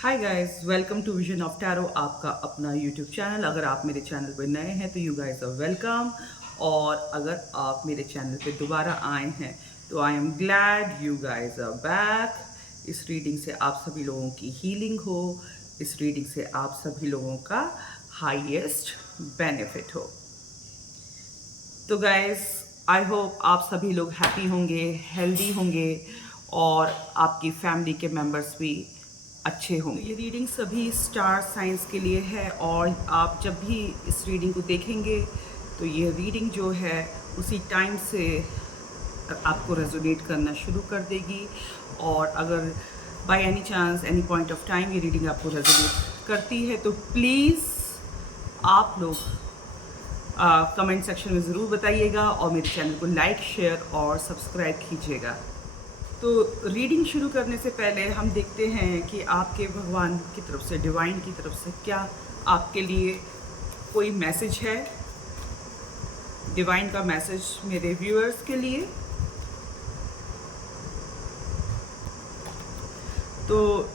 Hi guys, welcome to vision of tarot, आपका अपना YouTube channel. अगर आप मेरे चैनल पर नए हैं तो यू गाइस आर वेलकम, और अगर आप मेरे चैनल पे दोबारा आए हैं तो I am glad you guys are back. इस रीडिंग से आप सभी लोगों की हीलिंग हो, इस रीडिंग से आप सभी लोगों का हाईएस्ट बेनिफिट हो। तो गाइस, आई होप आप सभी लोग हैप्पी होंगे, हेल्दी होंगे, और आपकी फैमिली के मेंबर्स भी अच्छे होंगे। तो ये रीडिंग सभी स्टार साइंस के लिए है, और आप जब भी इस रीडिंग को देखेंगे तो ये रीडिंग जो है उसी टाइम से आपको रेजोनेट करना शुरू कर देगी। और अगर by any chance any point of time ये रीडिंग आपको रेजोनेट करती है तो प्लीज़ आप लोग कमेंट सेक्शन में ज़रूर बताइएगा, और मेरे चैनल को लाइक, शेयर और सब्सक्राइब कीजिएगा। तो रीडिंग शुरू करने से पहले हम देखते हैं कि आपके भगवान की तरफ से, डिवाइन की तरफ से क्या आपके लिए कोई मैसेज है, डिवाइन का मैसेज मेरे व्यूअर्स के लिए। तो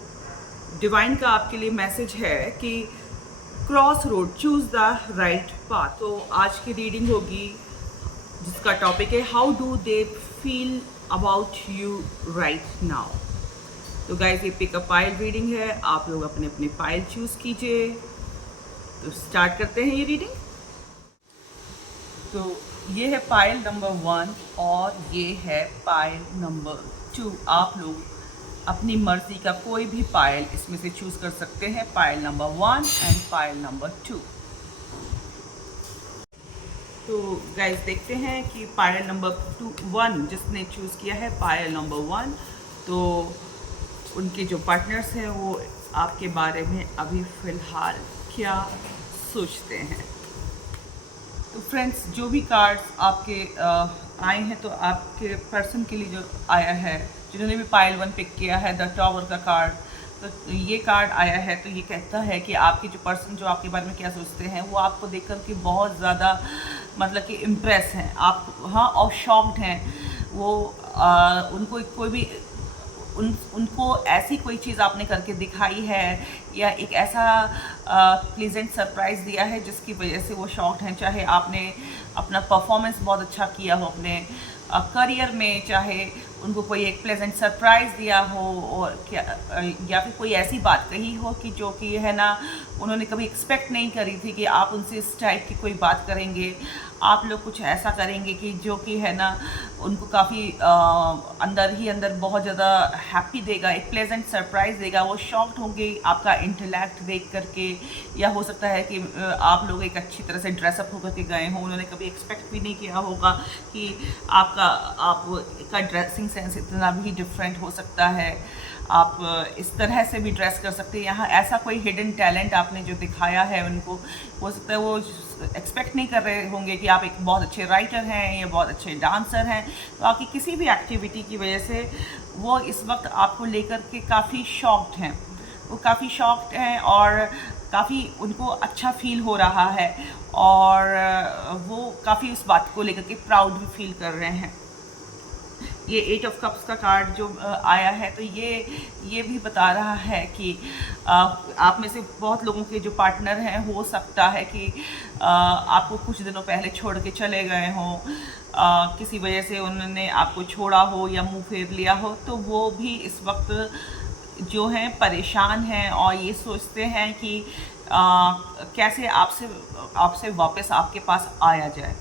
डिवाइन का आपके लिए मैसेज है कि cross road, choose the right path. तो आज की रीडिंग होगी जिसका टॉपिक है how do they feel about you right now. तो गाइस, ये पिकअप पाइल रीडिंग है, आप लोग अपने अपने पाइल चूज कीजिए। तो स्टार्ट करते हैं ये रीडिंग। तो ये है पाइल नंबर 1 और ये है पाइल नंबर 2। आप लोग अपनी मर्जी का कोई भी पाइल इसमें से चूज कर सकते हैं, pile number 1 and pile number 2। तो गाइस, देखते हैं कि पायल नंबर 1 जिसने चूज़ किया है पायल नंबर 1, तो उनके जो पार्टनर्स हैं वो आपके बारे में अभी फ़िलहाल क्या सोचते हैं। तो फ्रेंड्स, जो भी कार्ड्स आपके आए हैं, तो आपके पर्सन के लिए जो आया है, जिन्होंने भी पायल 1 पिक किया है, द टॉवर का कार्ड, तो ये कार्ड आया है। तो ये कहता है कि आपके जो पर्सन जो आपके बारे में क्या सोचते हैं, वो आपको देख कर के बहुत ज़्यादा मतलब कि इम्प्रेस हैं आप, हाँ, और शॉक्ड हैं वो। उनको कोई भी उनको ऐसी कोई चीज़ आपने करके दिखाई है, या एक ऐसा प्लीजेंट सरप्राइज़ दिया है जिसकी वजह से वो शॉक्ड हैं। चाहे आपने अपना परफॉर्मेंस बहुत अच्छा किया हो अपने करियर में, चाहे उनको कोई एक प्लेजेंट सरप्राइज़ दिया हो, और क्या या फिर कोई ऐसी बात कही हो कि जो कि है ना, उन्होंने कभी एक्सपेक्ट नहीं करी थी कि आप उनसे इस टाइप की कोई बात करेंगे, आप लोग कुछ ऐसा करेंगे कि जो कि है ना उनको काफ़ी अंदर ही अंदर बहुत ज़्यादा हैप्पी देगा, एक प्लेजेंट सरप्राइज़ देगा। वो शॉक्ड होंगे आपका इंटेलेक्ट देख करके, या हो सकता है कि आप लोग एक अच्छी तरह से ड्रेसअप होकर के गए हों, उन्होंने कभी एक्सपेक्ट भी नहीं किया होगा कि आपका ड्रेसिंग सेंस इतना भी डिफरेंट हो सकता है, आप इस तरह से भी ड्रेस कर सकते हैं। यहाँ ऐसा कोई हिडन टैलेंट आपने जो दिखाया है उनको, हो सकता है वो एक्सपेक्ट नहीं कर रहे होंगे कि आप एक बहुत अच्छे राइटर हैं या बहुत अच्छे डांसर हैं। तो आपकी किसी भी एक्टिविटी की वजह से वो इस वक्त आपको लेकर के काफ़ी शॉक्ड हैं, वो काफ़ी शॉक्ड हैं, और काफ़ी उनको अच्छा फील हो रहा है, और वो काफ़ी उस बात को लेकर के प्राउड भी फील कर रहे हैं। ये 8 ऑफ कप्स का कार्ड जो आया है, तो ये भी बता रहा है कि आप में से बहुत लोगों के जो पार्टनर हैं, हो सकता है कि आपको कुछ दिनों पहले छोड़ के चले गए हों, किसी वजह से उन्होंने आपको छोड़ा हो या मुंह फेर लिया हो, तो वो भी इस वक्त जो हैं परेशान हैं, और ये सोचते हैं कि कैसे आपसे वापस आपके पास आया जाए।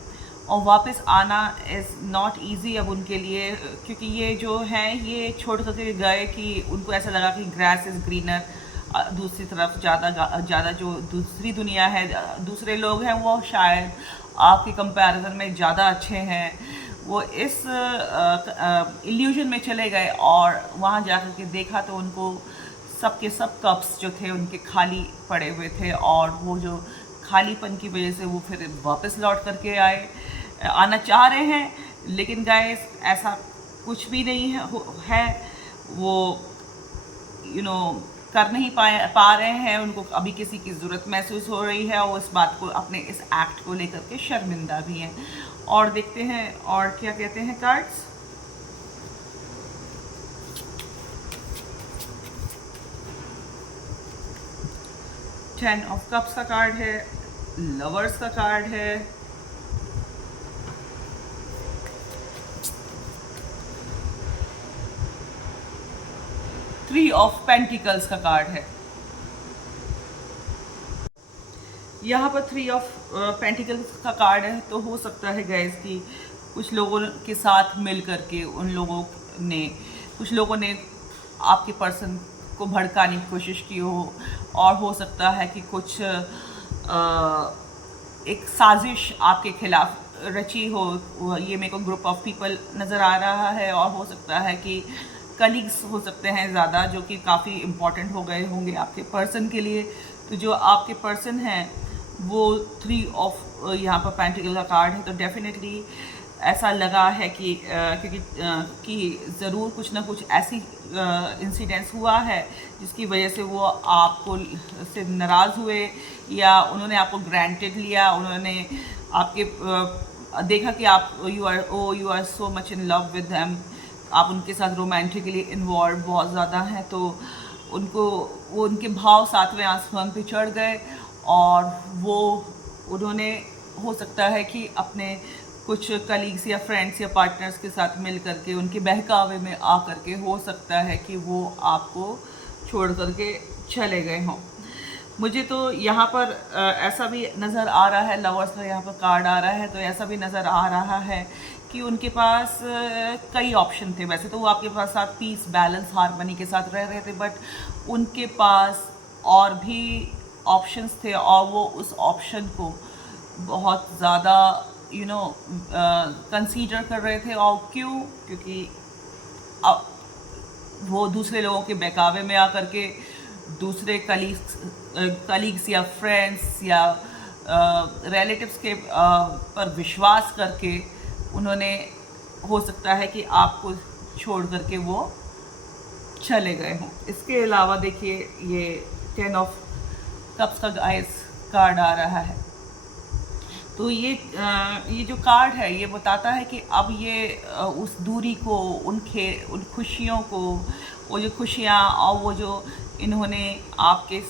और वापस आना इज़ नॉट ईजी अब उनके लिए, क्योंकि ये जो हैं ये छोड़ करके गए कि उनको ऐसा लगा कि ग्रास इज़ ग्रीनर, दूसरी तरफ ज़्यादा जो दूसरी दुनिया है, दूसरे लोग हैं, वो शायद आपके कंपैरिजन में ज़्यादा अच्छे हैं। वो इस इल्यूजन में चले गए, और वहाँ जा कर के देखा तो उनको सबके सब कप्स जो थे उनके खाली पड़े हुए थे, और वो जो खालीपन की वजह से वो फिर वापस लौट करके आना चाह रहे हैं। लेकिन गाइस, ऐसा कुछ भी नहीं है वो कर नहीं पा रहे हैं, उनको अभी किसी की ज़रूरत महसूस हो रही है, और इस बात को, अपने इस एक्ट को लेकर के शर्मिंदा भी हैं। और देखते हैं और क्या कहते हैं कार्ड्स। 10 ऑफ कप्स का कार्ड है, लवर्स का कार्ड है, थ्री ऑफ पेंटिकल्स का कार्ड है। यहाँ पर थ्री ऑफ पेंटिकल्स का कार्ड है, तो हो सकता है गाइस कि कुछ लोगों के साथ मिल करके कुछ लोगों ने आपके पर्सन को भड़काने की कोशिश की हो, और हो सकता है कि कुछ एक साजिश आपके खिलाफ रची हो। ये मेरे को ग्रुप ऑफ पीपल नज़र आ रहा है, और हो सकता है कि कलीग्स हो सकते हैं ज़्यादा, जो कि काफ़ी इम्पॉर्टेंट हो गए होंगे आपके पर्सन के लिए। तो जो आपके पर्सन हैं वो थ्री ऑफ यहाँ पर पेंटिकल का कार्ड है, तो डेफिनेटली ऐसा लगा है कि कि ज़रूर कुछ ना कुछ ऐसी इंसिडेंट्स हुआ है जिसकी वजह से वो आपको से नाराज़ हुए, या उन्होंने आपको ग्रांटेड लिया, उन्होंने आपके देखा कि आप you are so much in love with them, आप उनके साथ रोमांटिकली इन्वॉल्व बहुत ज़्यादा हैं, तो उनके भाव सातवें आसमान पे चढ़ गए, और उन्होंने हो सकता है कि अपने कुछ कलीग्स या फ्रेंड्स या पार्टनर्स के साथ मिल करके उनके बहकावे में आ करके हो सकता है कि वो आपको छोड़ करके चले गए हों। मुझे तो यहाँ पर ऐसा भी नज़र आ रहा है, लवर्स का यहाँ पर कार्ड आ रहा है, तो ऐसा भी नज़र आ रहा है कि उनके पास कई ऑप्शन थे। वैसे तो वो आपके पास साथ पीस, बैलेंस, हार्मनी के साथ रह रहे थे, बट उनके पास और भी ऑप्शंस थे, और वो उस ऑप्शन को बहुत ज़्यादा कंसीडर कर रहे थे। और क्योंकि वो दूसरे लोगों के बहकावे में आकर के दूसरे कलीग्स या फ्रेंड्स या रिलेटिव्स के पर विश्वास करके उन्होंने हो सकता है कि आपको छोड़ करके वो चले गए हों। इसके अलावा देखिए ये 10 ऑफ कप्स का गाइस कार्ड आ रहा है, तो ये जो कार्ड है ये बताता है कि अब ये उस दूरी को, उन खुशियों को, वो जो खुशियाँ और वो जो इन्होंने आपके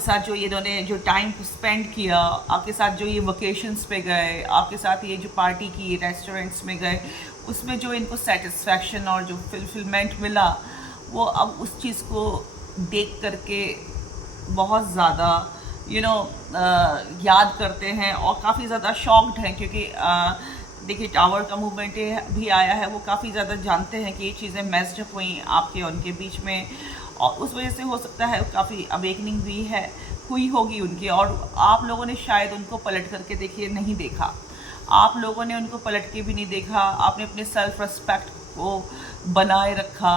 साथ जो इन्होंने जो टाइम स्पेंड किया, आपके साथ जो ये वकेशंस पे गए, आपके साथ ये जो पार्टी की, रेस्टोरेंट्स में गए, उसमें जो इनको सेटिस्फैक्शन और जो फुलफिलमेंट मिला, वो अब उस चीज़ को देख करके बहुत ज़्यादा याद करते हैं और काफ़ी ज़्यादा शॉक्ड हैं, क्योंकि देखिए टावर का मूवमेंट भी आया है, वो काफ़ी ज़्यादा जानते हैं कि ये चीज़ें मैस्ड अप हुई आपके और उनके बीच में, और उस वजह से हो सकता है काफ़ी अवेकनिंग भी हुई होगी उनकी, और आप लोगों ने शायद उनको पलट करके देखिए नहीं देखा, आप लोगों ने उनको पलट के भी नहीं देखा, आपने अपने सेल्फ रिस्पेक्ट को बनाए रखा,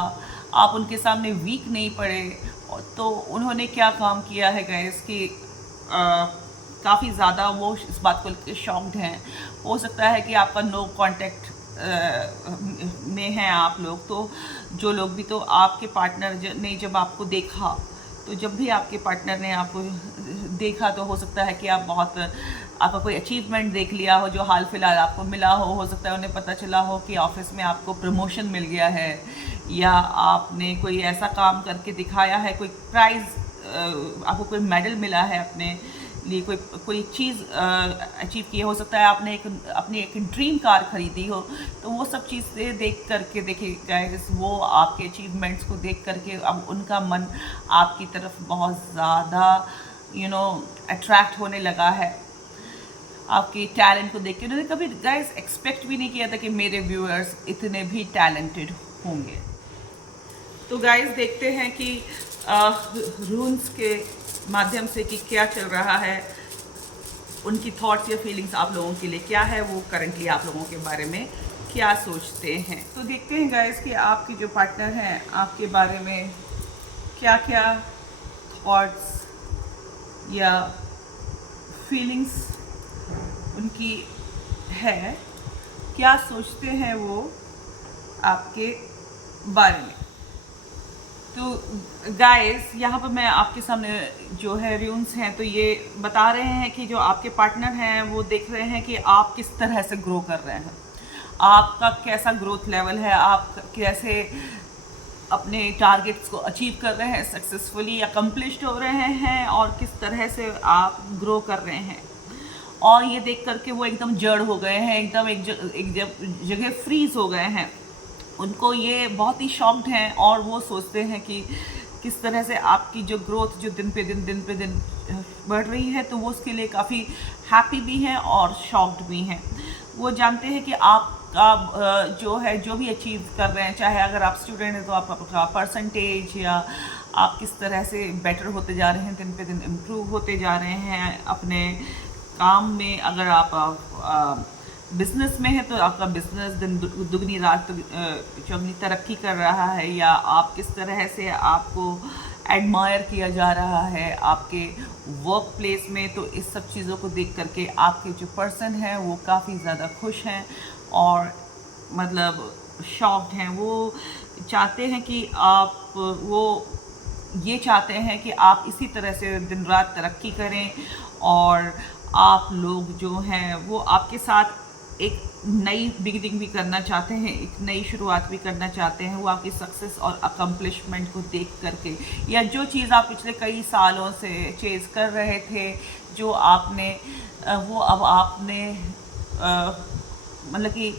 आप उनके सामने वीक नहीं पड़े। तो उन्होंने क्या काम किया है गाइस कि काफ़ी ज़्यादा वो इस बात को लेकर शॉक्ड हैं। हो सकता है कि आपका नो कांटेक्ट में हैं आप लोग, तो जो लोग भी, तो आपके पार्टनर ने जब आपको देखा, तो जब भी आपके पार्टनर ने आपको देखा तो हो सकता है कि आपका कोई अचीवमेंट देख लिया हो जो हाल फिलहाल आपको मिला हो सकता है उन्हें पता चला हो कि ऑफिस में आपको प्रमोशन मिल गया है, या आपने कोई ऐसा काम करके दिखाया है, कोई प्राइज़, आपको कोई मेडल मिला है अपने लिए, कोई चीज़ अचीव की, हो सकता है आपने अपनी एक ड्रीम कार खरीदी हो, तो वो सब चीज़ें देख करके देखिए गाइस, वो आपके अचीवमेंट्स को देख करके अब उनका मन आपकी तरफ बहुत ज़्यादा अट्रैक्ट होने लगा है। आपके टैलेंट को देख के उन्होंने कभी गाइस एक्सपेक्ट भी नहीं किया था कि मेरे व्यूअर्स इतने भी टैलेंटेड होंगे। तो गाइस देखते हैं कि रून्स के माध्यम से कि क्या चल रहा है, उनकी थॉट्स या फीलिंग्स आप लोगों के लिए क्या है, वो करंटली आप लोगों के बारे में क्या सोचते हैं। तो देखते हैं गाइस कि आपके जो पार्टनर हैं आपके बारे में क्या क्या थॉट्स या फीलिंग्स उनकी है, क्या सोचते हैं वो आपके बारे में। तो गाइस यहाँ पर मैं आपके सामने जो है रून्स हैं, तो ये बता रहे हैं कि जो आपके पार्टनर हैं वो देख रहे हैं कि आप किस तरह से ग्रो कर रहे हैं, आपका कैसा ग्रोथ लेवल है, आप कैसे अपने टारगेट्स को अचीव कर रहे हैं, सक्सेसफुली अकम्प्लिश्ड हो रहे हैं, और किस तरह से आप ग्रो कर रहे हैं। और ये देख करके वो एकदम जड़ हो गए हैं, एकदम एक जगह फ्रीज हो गए हैं। उनको ये बहुत ही शॉक्ड हैं, और वो सोचते हैं कि किस तरह से आपकी जो ग्रोथ जो दिन पे दिन बढ़ रही है, तो वो उसके लिए काफ़ी हैप्पी भी हैं और शॉक्ड भी हैं। वो जानते हैं कि आपका जो है, जो भी अचीव कर रहे हैं, चाहे अगर आप स्टूडेंट हैं तो आपका परसेंटेज, या आप किस तरह से बेटर होते जा रहे हैं, दिन पे दिन इम्प्रूव होते जा रहे हैं अपने काम में। अगर आप बिज़नेस में है तो आपका बिज़नेस दिन दुगनी रात चौगनी तरक्की कर रहा है, या आप किस तरह से आपको एडमायर किया जा रहा है आपके वर्क प्लेस में। तो इस सब चीज़ों को देख करके आपके जो पर्सन हैं वो काफ़ी ज़्यादा खुश हैं और मतलब शॉक्ड हैं। वो चाहते हैं कि वो ये चाहते हैं कि आप इसी तरह से दिन रात तरक्की करें, और आप लोग जो हैं वो आपके साथ एक नई बिगिनिंग भी करना चाहते हैं, एक नई शुरुआत भी करना चाहते हैं। वो आपकी सक्सेस और अकम्पलिशमेंट को देख करके, या जो चीज़ आप पिछले कई सालों से चेज़ कर रहे थे, जो आपने वो अब आपने मतलब कि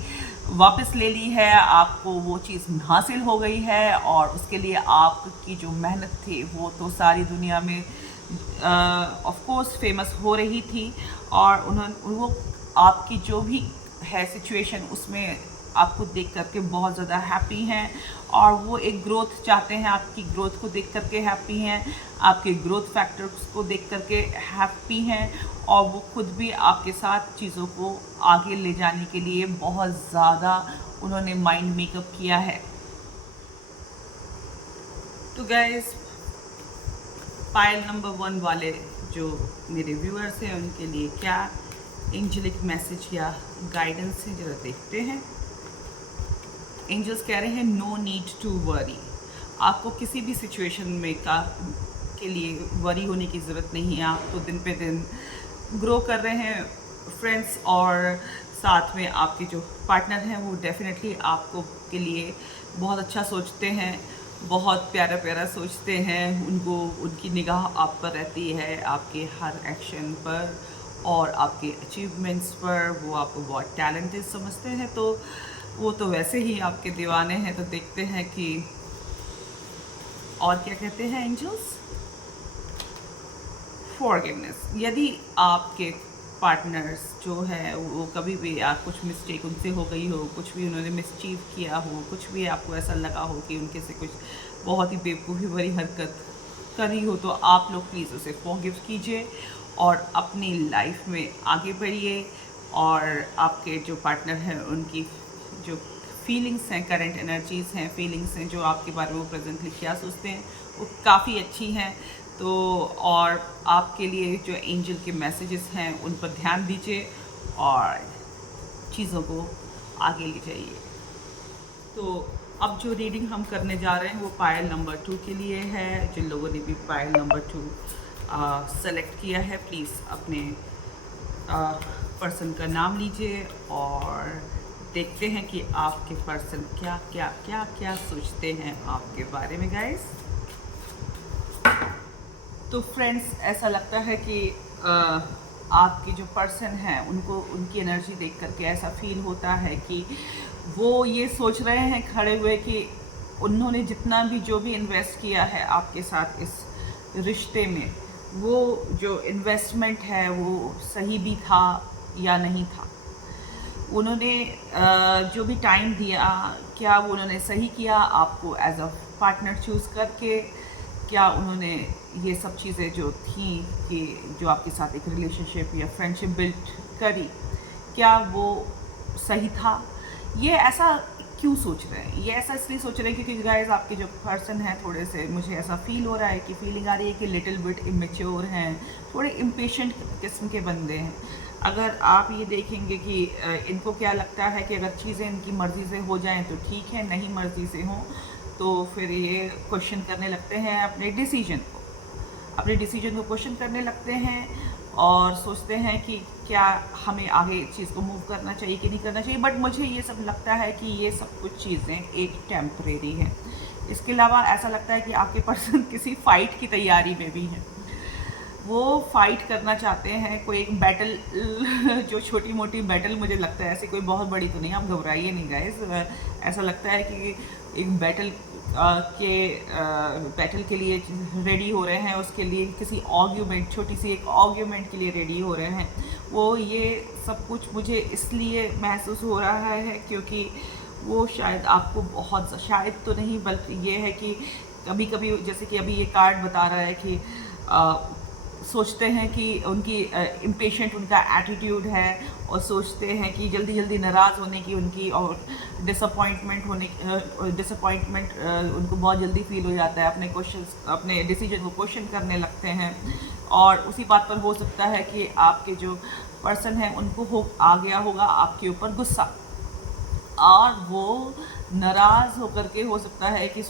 वापस ले ली है, आपको वो चीज़ हासिल हो गई है, और उसके लिए आपकी जो मेहनत थी वो तो सारी दुनिया में ऑफ कोर्स फेमस हो रही थी। और वो आपकी जो भी है सिचुएशन, उसमें आपको देख करके बहुत ज़्यादा हैप्पी हैं, और वो एक ग्रोथ चाहते हैं, आपकी ग्रोथ को देख करके हैप्पी हैं, आपके ग्रोथ फैक्टर्स को देख करके हैप्पी हैं, और वो खुद भी आपके साथ चीज़ों को आगे ले जाने के लिए बहुत ज़्यादा उन्होंने माइंड मेकअप किया है। तो गाइस, पायल नंबर 1 वाले जो मेरे व्यूअर्स हैं, उनके लिए क्या एंजलिक मैसेज या गाइडेंस है, जरा देखते हैं। एंजल्स कह रहे हैं नो नीड टू वरी। आपको किसी भी सिचुएशन में के लिए वरी होने की ज़रूरत नहीं है। आप तो दिन पे दिन ग्रो कर रहे हैं फ्रेंड्स, और साथ में आपके जो पार्टनर हैं वो डेफिनेटली आपको के लिए बहुत अच्छा सोचते हैं, बहुत प्यारा प्यारा सोचते हैं। उनकी निगाह आप पर रहती है, आपके हर एक्शन पर और आपके अचीवमेंट्स पर। वो आपको बहुत टैलेंटेड समझते हैं, तो वो तो वैसे ही आपके दीवाने हैं। तो देखते हैं कि और क्या कहते हैं एंजल्स। फॉरगिवनेस। यदि आपके पार्टनर्स जो है वो कभी भी कुछ मिस्टेक उनसे हो गई हो, कुछ भी उन्होंने मिसचीव किया हो, कुछ भी आपको ऐसा लगा हो कि उनके से कुछ बहुत ही बेवकूफ़ी भरी हरकत करी हो, तो आप लोग प्लीज़ उसे फॉरगिव कीजिए और अपनी लाइफ में आगे बढ़िए। और आपके जो पार्टनर हैं उनकी जो फीलिंग्स हैं, करंट एनर्जीज़ हैं, फीलिंग्स हैं, जो आपके बारे में वो प्रेजेंटली क्या सोचते हैं, वो काफ़ी अच्छी हैं। तो और आपके लिए जो एंजल के मैसेजेस हैं उन पर ध्यान दीजिए और चीज़ों को आगे ले जाइए। तो अब जो रीडिंग हम करने जा रहे हैं वो पायल नंबर 2 के लिए है। जिन लोगों ने भी पायल नंबर 2 सेलेक्ट किया है, प्लीज़ अपने पर्सन का नाम लीजिए और देखते हैं कि आपके पर्सन क्या क्या क्या क्या सोचते हैं आपके बारे में गाइस। तो फ्रेंड्स, ऐसा लगता है कि आपके जो पर्सन हैं उनको उनकी एनर्जी देख करके ऐसा फील होता है कि वो ये सोच रहे हैं खड़े हुए कि उन्होंने जितना भी जो भी इन्वेस्ट किया है आपके साथ इस रिश्ते में, वो जो इन्वेस्टमेंट है वो सही भी था या नहीं था। उन्होंने जो भी टाइम दिया, क्या वो उन्होंने सही किया आपको एज अ पार्टनर चूज़ करके? क्या उन्होंने ये सब चीज़ें जो थी कि जो आपके साथ एक रिलेशनशिप या फ्रेंडशिप बिल्ड करी, क्या वो सही था? ये ऐसा क्यों सोच रहे हैं? ये ऐसा इसलिए सोच रहे हैं क्योंकि गाइस आपके जो पर्सन हैं थोड़े से, मुझे ऐसा फील हो रहा है कि फीलिंग आ रही है कि लिटिल बिट इमेच्योर हैं, थोड़े इम्पेशेंट किस्म के बंदे हैं। अगर आप ये देखेंगे कि इनको क्या लगता है कि अगर चीज़ें इनकी मर्ज़ी से हो जाएं तो ठीक है, नहीं मर्ज़ी से हों तो फिर ये क्वेश्चन करने लगते हैं अपने डिसीजन को क्वेश्चन करने लगते हैं और सोचते हैं कि क्या हमें आगे इस चीज़ को मूव करना चाहिए कि नहीं करना चाहिए। बट मुझे ये सब लगता है कि ये सब कुछ चीज़ें एक टेम्परेरी है। इसके अलावा ऐसा लगता है कि आपके पर्सन किसी फाइट की तैयारी में भी हैं। वो फाइट करना चाहते हैं, कोई एक बैटल जो छोटी मोटी बैटल मुझे लगता है, ऐसी कोई बहुत बड़ी तो नहीं, आप घबराइए नहीं गाइस। ऐसा लगता है कि एक बैटल के लिए रेडी हो रहे हैं, उसके लिए किसी आर्ग्यूमेंट, छोटी सी एक आर्ग्यूमेंट के लिए रेडी हो रहे हैं। वो ये सब कुछ मुझे इसलिए महसूस हो रहा है क्योंकि वो शायद आपको बहुत, शायद तो नहीं बल्कि ये है कि कभी कभी जैसे कि अभी ये कार्ड बता रहा है कि सोचते हैं कि उनकी इम्पेशेंट उनका एटीट्यूड है, और सोचते हैं कि जल्दी जल्दी नाराज़ होने की उनकी, और डिसअपॉइंटमेंट उनको बहुत जल्दी फील हो जाता है, अपने डिसीजन को क्वेश्चन करने लगते हैं। और उसी बात पर हो सकता है कि आपके जो पर्सन है उनको आ गया होगा आपके ऊपर गुस्सा, और वो नाराज़ होकर के हो सकता है कि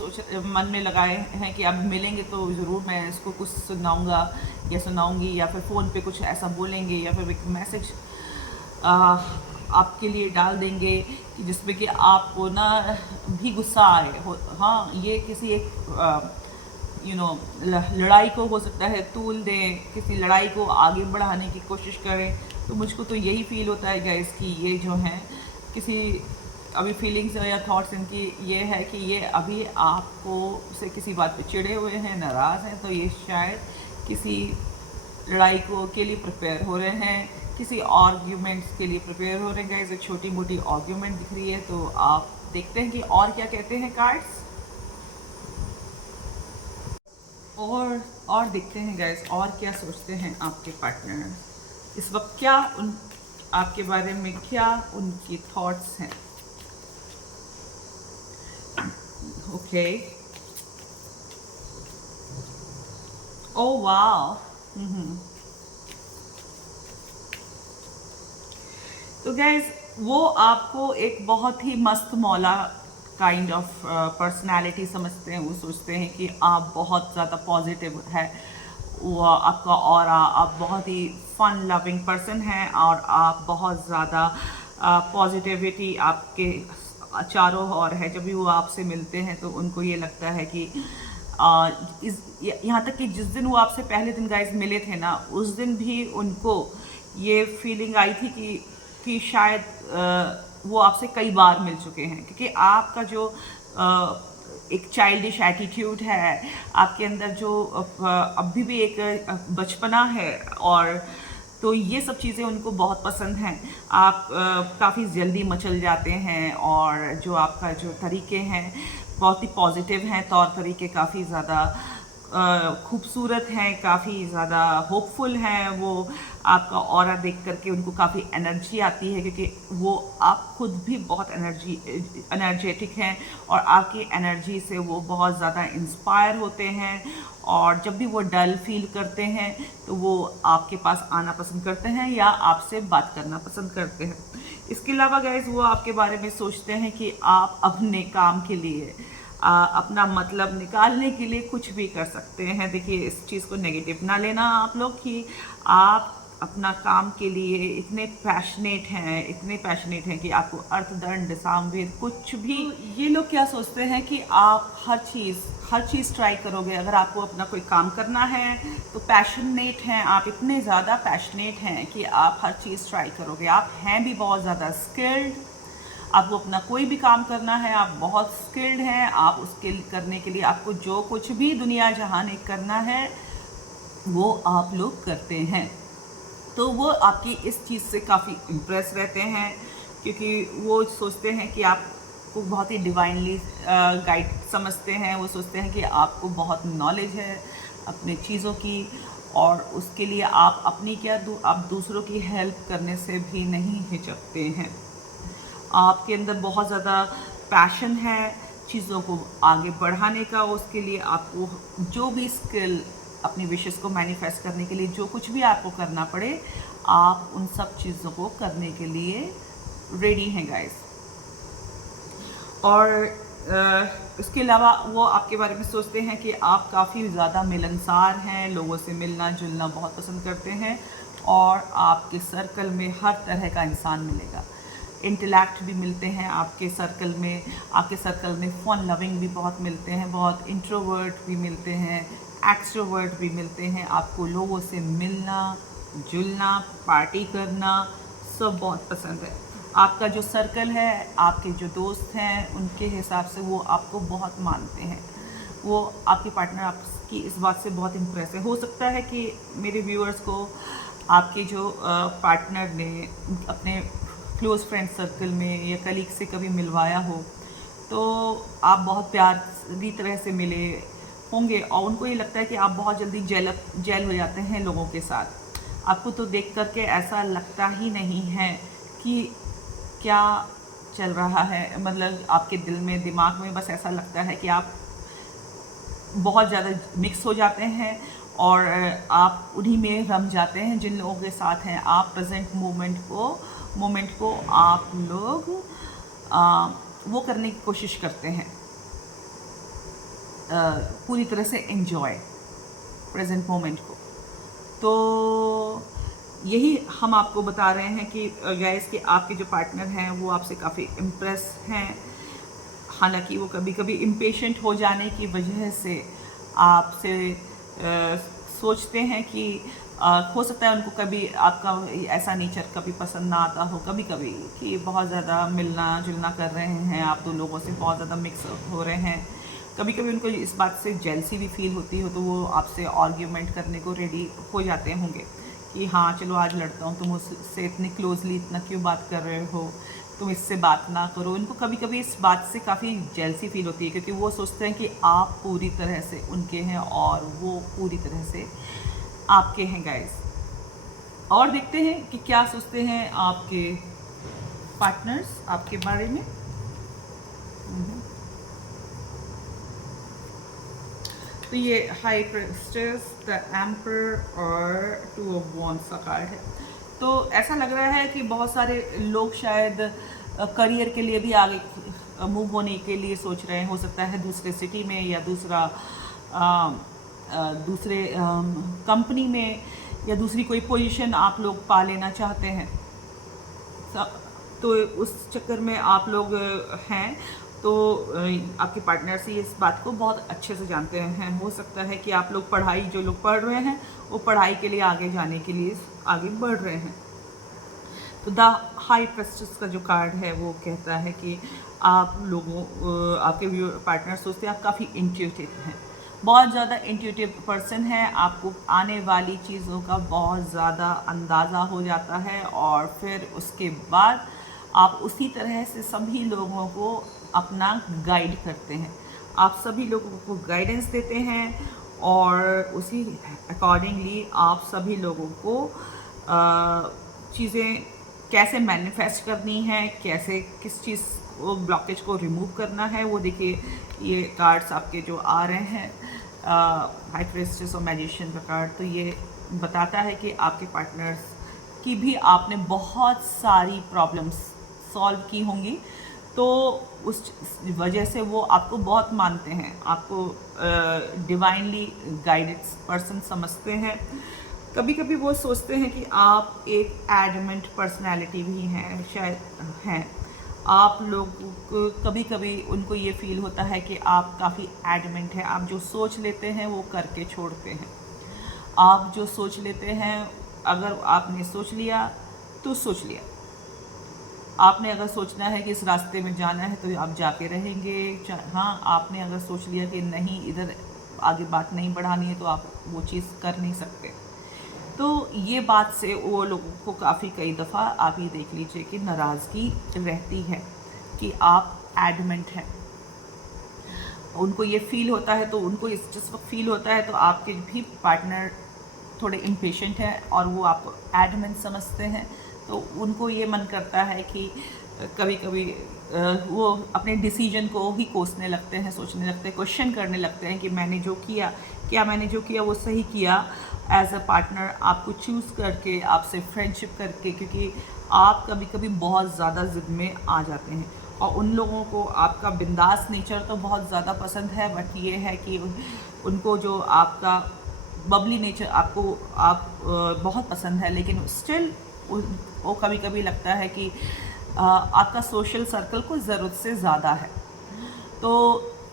मन में लगाए हैं कि अब मिलेंगे तो ज़रूर मैं इसको कुछ सुनाऊंगा या सुनाऊंगी, या फिर फ़ोन पे कुछ ऐसा बोलेंगे, या फिर एक मैसेज आपके लिए डाल देंगे कि जिसमें कि आपको ना भी गुस्सा आए हो। हाँ, ये किसी एक लड़ाई को हो सकता है तूल दें, किसी लड़ाई को आगे बढ़ाने की कोशिश करें। तो मुझको तो यही फील होता है गाइस कि ये जो है किसी अभी फीलिंग्स या थॉट्स इनकी ये है कि ये अभी आपको से किसी बात पे चिढ़े हुए हैं, नाराज़ हैं, तो ये शायद किसी लड़ाई को के लिए प्रिपेयर हो रहे हैं, किसी आर्ग्यूमेंट्स के लिए प्रिपेयर हो रहे हैं गाइस। एक छोटी मोटी आर्ग्यूमेंट दिख रही है, तो आप देखते हैं कि और क्या कहते हैं कार्ड्स, और देखते हैं गाइस और क्या सोचते हैं आपके पार्टनर इस वक्त, क्या आपके बारे में क्या उनकी थॉट्स हैं। ओके, ओह वाह, तो गैस वो आपको एक बहुत ही मस्त मौला काइंड ऑफ पर्सनालिटी समझते हैं। वो सोचते हैं कि आप बहुत ज़्यादा पॉजिटिव है, वो आपका ऑरा, आप बहुत ही फन लविंग पर्सन हैं, और आप बहुत ज़्यादा पॉजिटिविटी आपके चारों ओर है। जब भी वो आपसे मिलते हैं तो उनको ये लगता है कि यहाँ तक कि जिस दिन वो आपसे पहले दिन गाइस मिले थे ना, उस दिन भी उनको ये फीलिंग आई थी कि शायद वो आपसे कई बार मिल चुके हैं, क्योंकि आपका जो एक चाइल्डिश एटीट्यूड है आपके अंदर, जो अभी भी एक बचपना है, और तो ये सब चीज़ें उनको बहुत पसंद हैं। आप काफ़ी जल्दी मचल जाते हैं, और जो आपका जो तरीके हैं बहुत ही पॉजिटिव हैं, तौर तरीके काफ़ी ज़्यादा खूबसूरत हैं, काफ़ी ज़्यादा होपफुल हैं। वो आपका ऑरा देख करके उनको काफ़ी एनर्जी आती है, क्योंकि वो आप खुद भी बहुत एनर्जेटिक हैं, और आपकी एनर्जी से वो बहुत ज़्यादा इंस्पायर होते हैं। और जब भी वो डल फील करते हैं तो वो आपके पास आना पसंद करते हैं या आपसे बात करना पसंद करते हैं। इसके अलावा गाइस वो आपके बारे में सोचते हैं कि आप अपने काम के लिए अपना मतलब निकालने के लिए कुछ भी कर सकते हैं। देखिए, इस चीज़ को नेगेटिव ना लेना आप लोग, कि आप अपना काम के लिए इतने पैशनेट हैं कि आपको अर्थदंड सामवेद कुछ भी, ये लोग क्या सोचते हैं कि आप हर चीज़ ट्राई करोगे। अगर आपको अपना कोई काम करना है तो पैशनेट हैं आप, इतने ज़्यादा पैशनेट हैं कि आप हर चीज़ ट्राई करोगे। आप हैं भी बहुत ज़्यादा स्किल्ड, आपको अपना कोई भी काम करना है आप बहुत स्किल्ड हैं। आप उसके करने के लिए आपको जो कुछ भी दुनिया जहान एक करना है वो आप लोग करते हैं। तो वो आपकी इस चीज़ से काफ़ी इम्प्रेस रहते हैं, क्योंकि वो सोचते हैं कि आपको बहुत ही डिवाइनली गाइड समझते हैं। वो सोचते हैं कि आपको बहुत नॉलेज है अपने चीज़ों की, और उसके लिए आप अपनी आप दूसरों की हेल्प करने से भी नहीं हिचकते हैं। आपके अंदर बहुत ज़्यादा पैशन है चीज़ों को आगे बढ़ाने का। उसके लिए आपको जो भी स्किल, अपनी विशेस को मैनिफेस्ट करने के लिए जो कुछ भी आपको करना पड़े, आप उन सब चीज़ों को करने के लिए रेडी हैं गाइस। और इसके अलावा वो आपके बारे में सोचते हैं कि आप काफ़ी ज़्यादा मिलनसार हैं, लोगों से मिलना जुलना बहुत पसंद करते हैं, और आपके सर्कल में हर तरह का इंसान मिलेगा। इंटेलेक्ट भी मिलते हैं आपके सर्कल में फन लविंग भी बहुत मिलते हैं, बहुत इंट्रोवर्ट भी मिलते हैं, एक्सट्रोवर्ट भी मिलते हैं। आपको लोगों से मिलना जुलना, पार्टी करना सब बहुत पसंद है। आपका जो सर्कल है, आपके जो दोस्त हैं, उनके हिसाब से वो आपको बहुत मानते हैं। वो आपके पार्टनर आपकी इस बात से बहुत इम्प्रेस है। हो सकता है कि मेरे व्यूअर्स को आपके जो पार्टनर ने अपने क्लोज़ फ्रेंड सर्कल में या कलीग से कभी मिलवाया हो, तो आप बहुत प्यारी तरह से मिले होंगे और उनको ये लगता है कि आप बहुत जल्दी जेल हो जाते हैं लोगों के साथ। आपको तो देख करके ऐसा लगता ही नहीं है कि क्या चल रहा है, मतलब आपके दिल में दिमाग में बस ऐसा लगता है कि आप बहुत ज़्यादा मिक्स हो जाते हैं और आप उन्हीं में रम जाते हैं जिन लोगों के साथ हैं आप। प्रेजेंट मोमेंट को आप लोग वो करने की कोशिश करते हैं, पूरी तरह से एंजॉय प्रेजेंट मोमेंट को। तो यही हम आपको बता रहे हैं कि गाइस कि आपके जो पार्टनर हैं वो आपसे काफ़ी इम्प्रेस हैं। हालांकि वो कभी कभी इम्पेशेंट हो जाने की वजह से आपसे सोचते हैं कि हो सकता है उनको कभी आपका ऐसा नेचर कभी पसंद ना आता हो, कभी कभी कि बहुत ज़्यादा मिलना जुलना कर रहे हैं, आप दो लोगों से बहुत ज़्यादा मिक्स हो रहे हैं। कभी कभी उनको इस बात से जेलसी भी फील होती हो, तो वो आपसे आर्ग्यूमेंट करने को रेडी हो जाते होंगे कि हाँ चलो आज लड़ता हूँ, तुम उससे इतनी क्लोजली इतना क्यों बात कर रहे हो, तुम इससे बात ना करो। इनको कभी कभी इस बात से काफ़ी जेलसी फील होती है, क्योंकि वो सोचते हैं कि आप पूरी तरह से उनके हैं और वो पूरी तरह से आपके हैं गाइस। और देखते हैं कि क्या सोचते हैं आपके पार्टनर्स आपके बारे में। तो ये हाई प्रिस्टेस, द एम्पर और 2 ऑफ वॉन्ड्स का कार्ड है। तो ऐसा लग रहा है कि बहुत सारे लोग शायद करियर के लिए भी आगे मूव होने के लिए सोच रहे हैं। हो सकता है दूसरे सिटी में या दूसरे कंपनी में या दूसरी कोई पोजीशन आप लोग पा लेना चाहते हैं। तो उस चक्कर में आप लोग हैं, तो आपके पार्टनर से इस बात को बहुत अच्छे से जानते हैं। हो सकता है कि आप लोग जो लोग पढ़ रहे हैं वो पढ़ाई के लिए आगे जाने के लिए आगे बढ़ रहे हैं। तो द हाई प्रेस्टिस का जो कार्ड है वो कहता है कि आप लोगों आपके पार्टनर सोचते हैं आप काफ़ी इंट्यूटिव हैं, बहुत ज़्यादा इंट्यूटिव पर्सन है। आपको आने वाली चीज़ों का बहुत ज़्यादा अंदाज़ा हो जाता है और फिर उसके बाद आप उसी तरह से सभी लोगों को अपना गाइड करते हैं। आप सभी लोगों को गाइडेंस देते हैं और उसी अकॉर्डिंगली आप सभी लोगों को चीज़ें कैसे मैनिफेस्ट करनी है, कैसे किस चीज़ को ब्लॉकेज को रिमूव करना है। वो देखिए ये कार्ड्स आपके जो आ रहे हैं, हाई प्रिस्टेस और मैजिशियन का कार्ड, तो ये बताता है कि आपके पार्टनर्स की भी आपने बहुत सारी प्रॉब्लम्स सॉल्व की होंगी, तो उस वजह से वो आपको बहुत मानते हैं, आपको डिवाइनली गाइडेड पर्सन समझते हैं। कभी कभी वो सोचते हैं कि आप एक एडमेंट पर्सनैलिटी भी हैं, शायद हैं आप लोग को। कभी कभी उनको ये फील होता है कि आप काफ़ी एडमेंट हैं, आप जो सोच लेते हैं वो करके छोड़ते हैं। आप जो सोच लेते हैं, अगर आपने सोच लिया तो सोच लिया, आपने अगर सोचना है कि इस रास्ते में जाना है तो आप जाके रहेंगे। हाँ, आपने अगर सोच लिया कि नहीं इधर आगे बात नहीं बढ़ानी है तो आप वो चीज़ कर नहीं सकते। तो ये बात से वो लोगों को काफ़ी कई दफ़ा आप ये देख लीजिए कि नाराज़गी रहती है कि आप एडमेंट हैं। उनको ये फील होता है, तो उनको जिस वक्त फील होता है तो आपके भी पार्टनर थोड़े इम्पेशेंट हैं और वो आपको एडमेंट समझते हैं। तो उनको ये मन करता है कि कभी कभी वो अपने डिसीजन को ही कोसने लगते हैं, सोचने लगते हैं, क्वेश्चन करने लगते हैं कि मैंने जो किया वो सही किया एज अ पार्टनर आपको चूज़ करके, आपसे फ्रेंडशिप करके, क्योंकि आप कभी कभी बहुत ज़्यादा ज़िद में आ जाते हैं और उन लोगों को आपका बिंदास नेचर तो बहुत ज़्यादा पसंद है, बट ये है कि उनको जो आपका बबली नेचर आप बहुत पसंद है, लेकिन स्टिल वो कभी कभी लगता है कि आपका सोशल सर्कल को ज़रूरत से ज़्यादा है। तो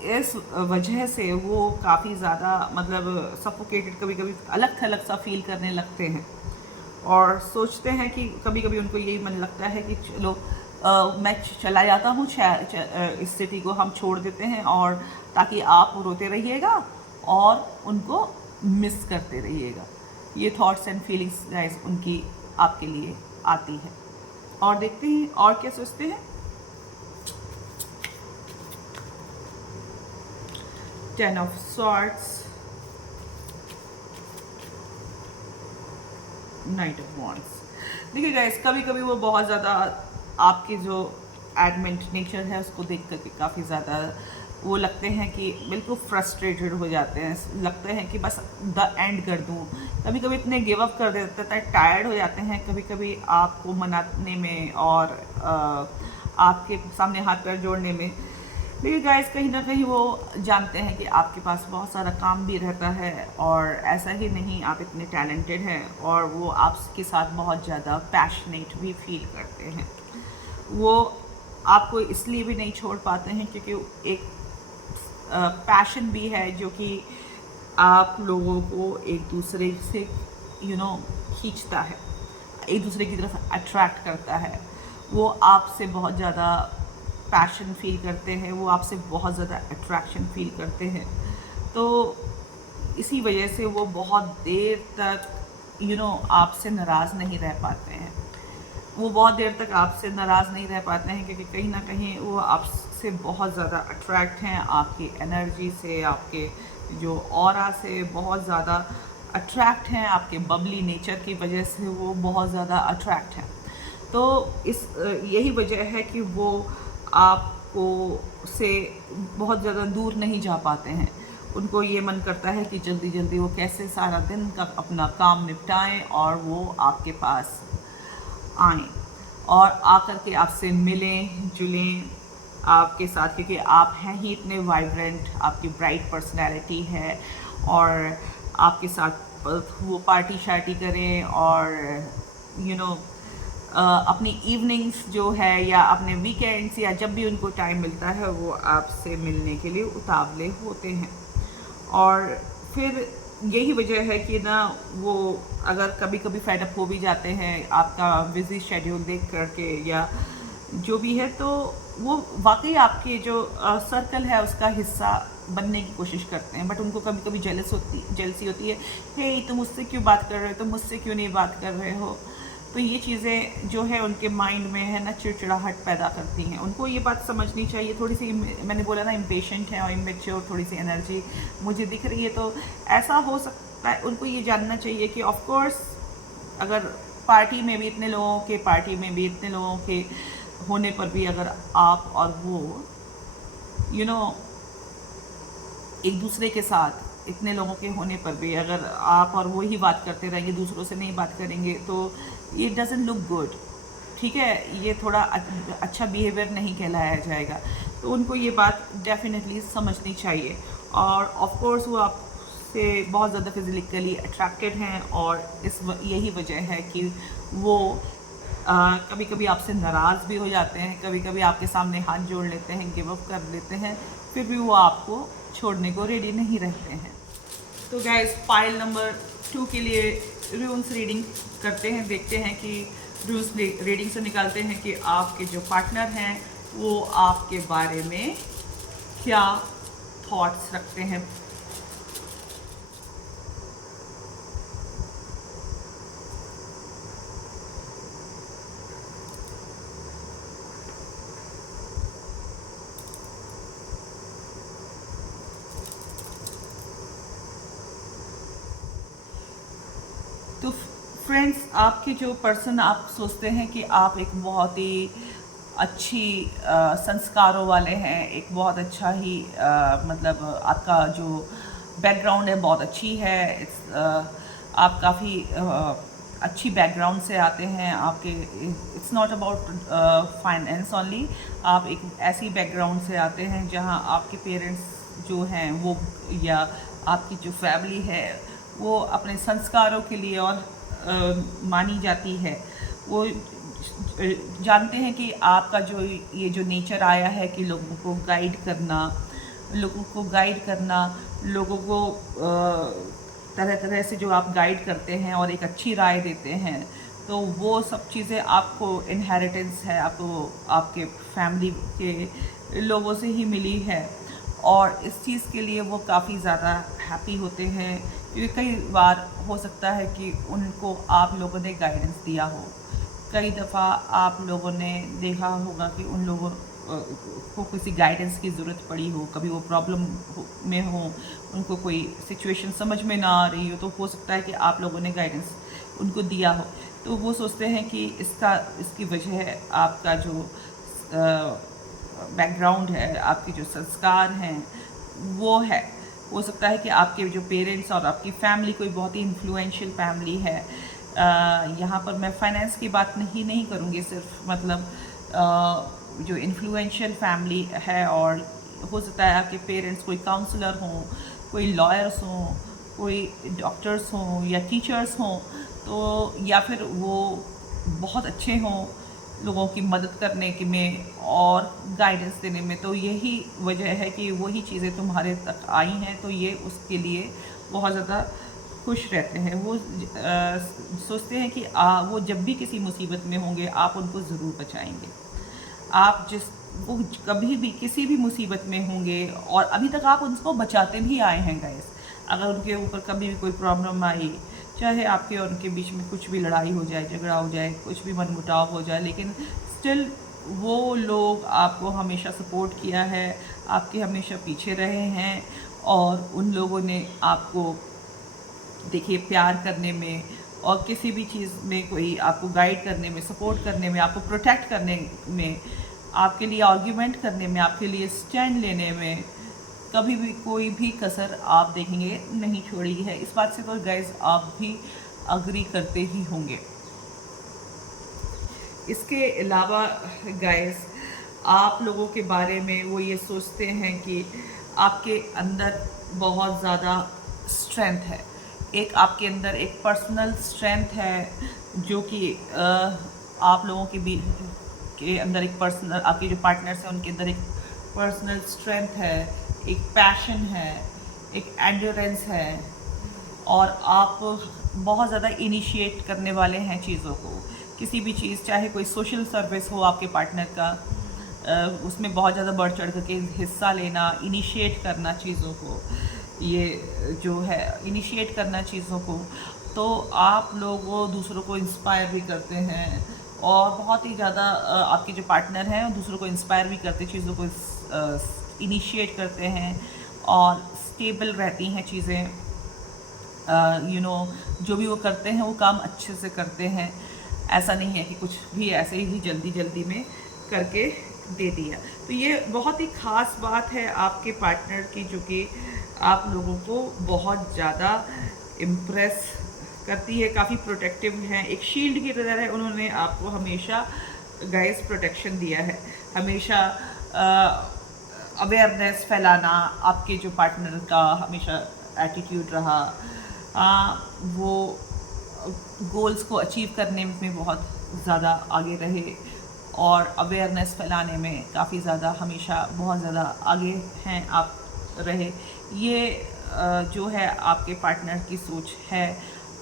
इस वजह से वो काफ़ी ज़्यादा मतलब सफोकेटेड, कभी कभी अलग थलग सा फील करने लगते हैं और सोचते हैं कि कभी कभी उनको यही मन लगता है कि चलो मैं चला जाता हूँ, इस सिटी को हम छोड़ देते हैं और ताकि आप रोते रहिएगा और उनको मिस करते रहिएगा। ये थॉट्स एंड फीलिंग्स गाइस उनकी आपके लिए आती है। और देखते हैं और क्या सोचते हैं। 10 of Swords, Knight of Wands। देखिए गाइस, कभी कभी वो बहुत ज़्यादा आपके जो एडमेंट नेचर है उसको देख करके काफ़ी ज़्यादा वो लगते हैं कि बिल्कुल फ्रस्ट्रेटेड हो जाते हैं, लगते हैं कि बस द एंड कर दूँ। कभी कभी इतने गिव अप कर देते हैं, टायर्ड हो जाते हैं कभी कभी आपको मनाने में और आपके सामने हाथ पैर जोड़ने में। लेकिन गाइस कहीं ना कहीं वो जानते हैं कि आपके पास बहुत सारा काम भी रहता है और ऐसा ही नहीं, आप इतने टैलेंटेड हैं और वो आपके साथ बहुत ज़्यादा पैशनेट भी फील करते हैं। वो आपको इसलिए भी नहीं छोड़ पाते हैं क्योंकि एक पैशन भी है जो कि आप लोगों को एक दूसरे से खींचता है, एक दूसरे की तरफ अट्रैक्ट करता है। वो आपसे बहुत ज़्यादा पैशन फील करते हैं, वो आपसे बहुत ज़्यादा अट्रैक्शन फील करते हैं। तो इसी वजह से वो बहुत देर तक आपसे नाराज़ नहीं रह पाते हैं। वो बहुत देर तक आपसे नाराज़ नहीं रह पाते हैं क्योंकि कहीं ना कहीं वो आपसे बहुत ज़्यादा अट्रैक्ट हैं, आपकी एनर्जी से, आपके जो ऑरा से बहुत ज़्यादा अट्रैक्ट हैं, आपके बबली नेचर की वजह से वो बहुत ज़्यादा अट्रैक्ट हैं। तो यही वजह है कि वो आपको से बहुत ज़्यादा दूर नहीं जा पाते हैं। उनको ये मन करता है कि जल्दी जल्दी वो कैसे सारा दिन का अपना काम निपटाएं और वो आपके पास आएँ और आकर के आपसे मिलें जुलें आपके साथ, क्योंकि आप हैं ही इतने वाइब्रेंट, आपकी ब्राइट पर्सनैलिटी है और आपके साथ वो पार्टी शार्टी करें और अपनी इवनिंग्स जो है या अपने वीकेंड्स या जब भी उनको टाइम मिलता है वो आपसे मिलने के लिए उतावले होते हैं। और फिर यही वजह है कि वो अगर कभी कभी फेडअप हो भी जाते हैं आपका बिजी शेड्यूल देख करके या जो भी है, तो वो वाकई आपके जो सर्कल है उसका हिस्सा बनने की कोशिश करते हैं। बट उनको कभी कभी जेलसी होती है, हे तुम मुझसे क्यों बात कर रहे हो, तुम मुझसे क्यों नहीं बात कर रहे हो। तो ये चीज़ें जो है उनके माइंड में है ना चिड़चिड़ाहट पैदा करती हैं। उनको ये बात समझनी चाहिए, थोड़ी सी मैंने बोला ना इम्पेशेंट है और इमेच्योर, थोड़ी सी एनर्जी मुझे दिख रही है। तो ऐसा हो सकता है, उनको ये जानना चाहिए कि ऑफ कोर्स अगर पार्टी में भी इतने लोगों के होने पर भी अगर आप और वो एक दूसरे के साथ इतने लोगों के होने पर भी अगर आप और वो ही बात करते रहेंगे, दूसरों से नहीं बात करेंगे, तो ये डजंट लुक गुड। ठीक है, ये थोड़ा अच्छा बिहेवियर नहीं कहलाया जाएगा। तो उनको ये बात डेफिनेटली समझनी चाहिए। और ऑफ कोर्स वो आपसे बहुत ज़्यादा फिजिकली अट्रैक्टेड हैं और यही वजह है कि वो कभी कभी आपसे नाराज़ भी हो जाते हैं, कभी कभी आपके सामने हाथ जोड़ लेते हैं, गिव अप कर देते हैं, फिर भी वो आपको छोड़ने को रेडी नहीं रहते हैं। तो गाइस पाइल नंबर 2 के लिए रून्स रीडिंग करते हैं, देखते हैं कि रून्स रीडिंग से निकालते हैं कि आपके जो पार्टनर हैं वो आपके बारे में क्या थॉट्स रखते हैं। तो फ्रेंड्स, आपके जो पर्सन, आप सोचते हैं कि आप एक बहुत ही अच्छी संस्कारों वाले हैं, एक बहुत अच्छा ही मतलब आपका जो बैकग्राउंड है बहुत अच्छी है। आप काफ़ी अच्छी बैकग्राउंड से आते हैं। आपके it's not about finance only, आप एक ऐसी बैकग्राउंड से आते हैं जहां आपके पेरेंट्स जो हैं वो या आपकी जो फैमिली है वो अपने संस्कारों के लिए और मानी जाती है। वो जानते हैं कि आपका जो ये जो नेचर आया है कि लोगों को गाइड करना, लोगों को तरह तरह से जो आप गाइड करते हैं और एक अच्छी राय देते हैं, तो वो सब चीज़ें आपको इनहेरिटेंस है, आपको आपके फैमिली के लोगों से ही मिली है। और इस चीज़ के लिए वो काफ़ी ज़्यादा हैप्पी होते हैं, क्योंकि कई बार हो सकता है कि उनको आप लोगों ने गाइडेंस दिया हो। कई दफ़ा आप लोगों ने देखा होगा कि उन लोगों को किसी गाइडेंस की ज़रूरत पड़ी हो, कभी वो प्रॉब्लम में हो, उनको कोई सिचुएशन समझ में ना आ रही हो, तो हो सकता है कि आप लोगों ने गाइडेंस उनको दिया हो। तो वो सोचते हैं कि इसकी वजह आपका जो बैकग्राउंड है, आपके जो संस्कार हैं वो है। हो सकता है कि आपके जो पेरेंट्स और आपकी फैमिली कोई बहुत ही इन्फ्लुएंशियल फैमिली है। यहाँ पर मैं फाइनेंस की बात नहीं करूँगी, सिर्फ मतलब जो इन्फ्लुएंशियल फैमिली है, और हो सकता है आपके पेरेंट्स कोई काउंसलर हों, कोई लॉयर्स हों, कोई डॉक्टर्स हों या टीचर्स हों, तो या फिर वो बहुत अच्छे हों लोगों की मदद करने के में और गाइडेंस देने में। तो यही वजह है कि वही चीज़ें तुम्हारे तक आई हैं, तो ये उसके लिए बहुत ज़्यादा खुश रहते हैं। वो सोचते हैं कि वो जब भी किसी मुसीबत में होंगे आप उनको ज़रूर बचाएंगे। वो कभी भी किसी भी मुसीबत में होंगे और अभी तक आप उनको बचाते भी आए हैं गाइस। अगर उनके ऊपर कभी भी कोई प्रॉब्लम आई, चाहे आपके और उनके बीच में कुछ भी लड़ाई हो जाए, झगड़ा हो जाए, कुछ भी मनमुटाव हो जाए, लेकिन स्टिल वो लोग आपको हमेशा सपोर्ट किया है, आपके हमेशा पीछे रहे हैं, और उन लोगों ने आपको देखिए प्यार करने में और किसी भी चीज़ में कोई आपको गाइड करने में, सपोर्ट करने में, आपको प्रोटेक्ट करने में, आपके लिए आर्ग्यूमेंट करने में, आपके लिए स्टैंड लेने में कभी भी कोई भी कसर आप देखेंगे नहीं छोड़ी है। इस बात से तो गाइस आप भी अग्री करते ही होंगे। इसके अलावा गाइस आप लोगों के बारे में वो ये सोचते हैं कि आपके अंदर बहुत ज़्यादा स्ट्रेंथ है, एक आपके अंदर एक पर्सनल स्ट्रेंथ है, जो कि आप लोगों के अंदर एक पर्सनल, आपके जो पार्टनर्स हैं उनके अंदर एक पर्सनल स्ट्रेंथ है, एक पैशन है, एक एंड्योरेंस है, और आप बहुत ज़्यादा इनिशिएट करने वाले हैं चीज़ों को। किसी भी चीज़, चाहे कोई सोशल सर्विस हो आपके पार्टनर का, उसमें बहुत ज़्यादा बढ़ चढ़ करके हिस्सा लेना, इनिशिएट करना चीज़ों को, ये जो है इनिशिएट करना चीज़ों को। तो आप लोग दूसरों को इंस्पायर भी करते हैं, और बहुत ही ज़्यादा आपके जो पार्टनर हैं दूसरों को इंस्पायर भी करते, चीज़ों को इनिशिएट करते हैं, और स्टेबल रहती हैं चीज़ें। जो भी वो करते हैं वो काम अच्छे से करते हैं। ऐसा नहीं है कि कुछ भी ऐसे ही जल्दी में करके दे दिया। तो ये बहुत ही ख़ास बात है आपके पार्टनर की, जो कि आप लोगों को बहुत ज़्यादा इम्प्रेस करती है। काफ़ी प्रोटेक्टिव हैं, एक शील्ड की तरह है। उन्होंने आपको हमेशा गाइस प्रोटेक्शन दिया है, हमेशा अवेयरनेस फैलाना आपके जो पार्टनर का हमेशा एटीट्यूड रहा। वो गोल्स को अचीव करने में बहुत ज़्यादा आगे रहे, और अवेयरनेस फैलाने में काफ़ी ज़्यादा हमेशा बहुत ज़्यादा आगे हैं आप रहे। ये जो है आपके पार्टनर की सोच है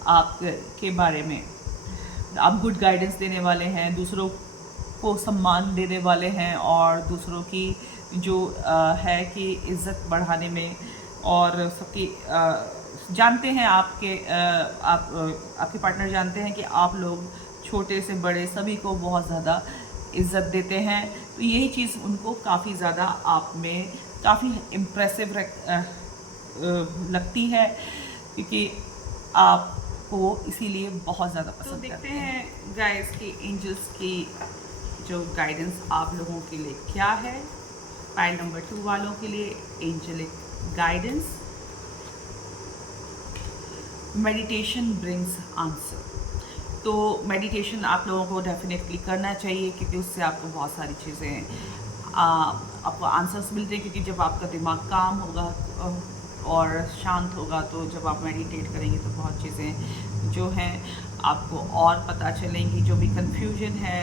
आपके बारे में। आप गुड गाइडेंस देने वाले हैं, दूसरों को सम्मान देने वाले हैं, और दूसरों की जो है कि इज़्ज़त बढ़ाने में, और सबकी जानते हैं आपके पार्टनर जानते हैं कि आप लोग छोटे से बड़े सभी को बहुत ज़्यादा इज़्ज़त देते हैं। तो यही चीज़ उनको काफ़ी ज़्यादा आप में काफ़ी इम्प्रेसिव लगती है, क्योंकि आपको इसीलिए बहुत ज़्यादा पसंद करते हैं। गाइस की एंजल्स की जो गाइडेंस आप लोगों के लिए क्या है, पाइल नंबर 2 वालों के लिए angelic guidance. Meditation brings answer. तो मेडिटेशन आप लोगों को डेफिनेटली करना चाहिए, क्योंकि उससे आपको बहुत सारी चीज़ें आपको आंसर्स मिलते हैं। क्योंकि जब आपका दिमाग काम होगा, और शांत होगा। तो जब आप मेडिटेट करेंगे तो बहुत चीज़ें जो हैं आपको और पता चलेंगी। जो भी कन्फ्यूजन है,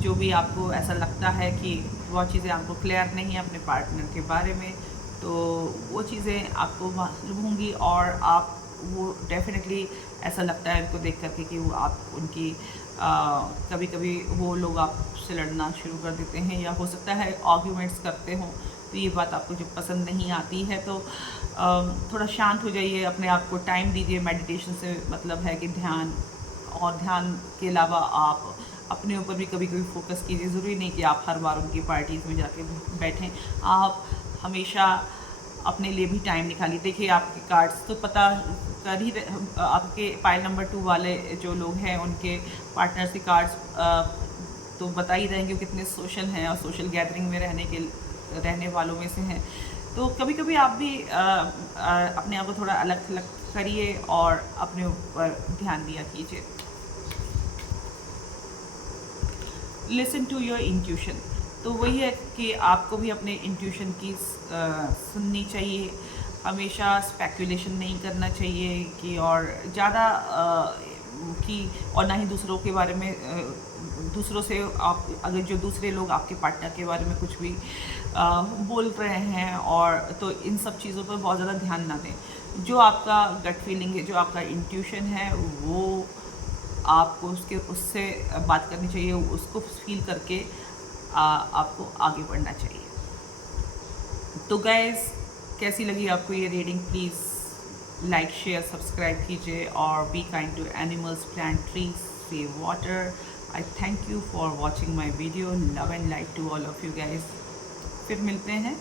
जो भी आपको ऐसा लगता है कि बहुत चीज़ें आपको क्लियर नहीं है अपने पार्टनर के बारे में, तो वो चीज़ें आपको मालूम होंगी और आप वो डेफिनेटली ऐसा लगता है इनको देख करके कि वो आप उनकी कभी कभी वो लोग आपसे लड़ना शुरू कर देते हैं, या हो सकता है आर्ग्यूमेंट्स करते हों। तो ये बात आपको जब पसंद नहीं आती है तो थोड़ा शांत हो जाइए, अपने आप को टाइम दीजिए। मेडिटेशन से मतलब है कि ध्यान, और ध्यान के अलावा आप अपने ऊपर भी कभी कभी फोकस कीजिए। ज़रूरी नहीं कि आप हर बार उनकी पार्टीज़ में जाके बैठें, आप हमेशा अपने लिए भी टाइम निकालिए। देखिए आपके कार्ड्स तो पता कर ही आपके पाइल नंबर 2 वाले जो लोग हैं उनके पार्टनर्स के कार्ड्स तो बता ही रहेंगे कितने सोशल हैं और सोशल गैदरिंग में रहने वालों में से हैं। तो कभी कभी आप भी अपने आप को थोड़ा अलग थलग करिए और अपने ऊपर ध्यान दिया कीजिए। लिसन टू योर इंट्यूशन, तो वही है कि आपको भी अपने इंट्यूशन की सुननी चाहिए। हमेशा स्पेकुलेशन नहीं करना चाहिए कि और ज़्यादा कि, और ना ही दूसरों के बारे में दूसरों से आप अगर जो दूसरे लोग आपके पार्टनर के बारे में कुछ भी बोल रहे हैं और तो इन सब चीज़ों पर बहुत ज़्यादा ध्यान ना दें। जो आपका गट फीलिंग है, जो आपका इंट्यूशन है, वो आपको उससे बात करनी चाहिए, उसको फील करके आपको आगे बढ़ना चाहिए। तो गाइस, कैसी लगी आपको ये reading? Please like, share, subscribe कीजिए और be kind to animals, plant, trees, save water. I thank you for watching my video. Love and light to all of you guys. फिर मिलते हैं